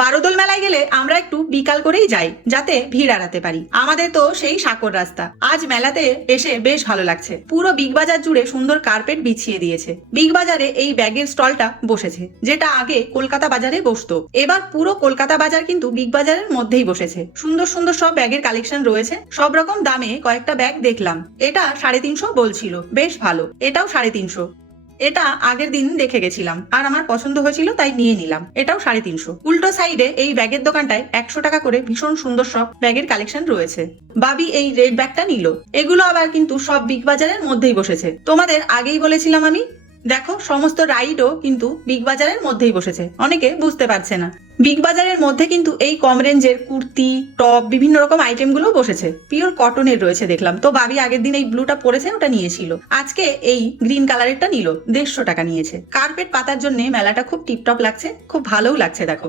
বারোদোল মেলায় গেলে আমরা একটু বিকাল করেই যাই, যাতে ভিড় এড়াতে পারি। আমাদের তো সেই সাঁকর রাস্তা। আজ মেলাতে এসে বেশ ভালো লাগছে। পুরো বিগ বাজার জুড়ে সুন্দর কার্পেট বিছিয়ে দিয়েছে। বিগ বাজারে এই ব্যাগের স্টলটা বসেছে, যেটা আগে কলকাতা বাজারে বসতো। এবার পুরো কলকাতা বাজার কিন্তু বিগ বাজারের মধ্যেই বসেছে। সুন্দর সুন্দর সব ব্যাগের কালেকশন রয়েছে। সব রকম দামে কয়েকটা ব্যাগ দেখলাম। এটা 350 বলছিল, বেশ ভালো। এটাও 350। এটা আগের দিন দেখে গেছিলাম আর আমার পছন্দ হয়েছিল, তাই নিয়ে নিলাম। এটাও 350। উল্টো সাইডে এই ব্যাগের দোকানটায় 100 টাকা করে ভীষণ সুন্দর সব ব্যাগের কালেকশন রয়েছে। বাবি এই রেড ব্যাগটা নিল। এগুলো আবার কিন্তু সব বিগ বাজারের মধ্যেই বসেছে। তোমাদের আগেই বলেছিলাম আমি। দেখো, সমস্ত রাইডও কিন্তু বিগ বাজারের মধ্যেই বসেছে। অনেকে বুঝতে পারছে না। বিগ বাজারের মধ্যে কিন্তু এই কম রেঞ্জের কুর্তি, টপ, বিভিন্ন রকম আইটেম গুলো বসেছে। পিওর কটনের রয়েছে দেখলাম। তো বাবি আগের দিন এই ব্লুটা পরেছে, ওটা নিয়েছিল। আজকে এই গ্রিন কালারেরটা নিল, 150 টাকা নিয়েছে। কার্পেট পাতার জন্য মেলাটা খুব টিপটপ লাগছে, খুব ভালোও লাগছে। দেখো।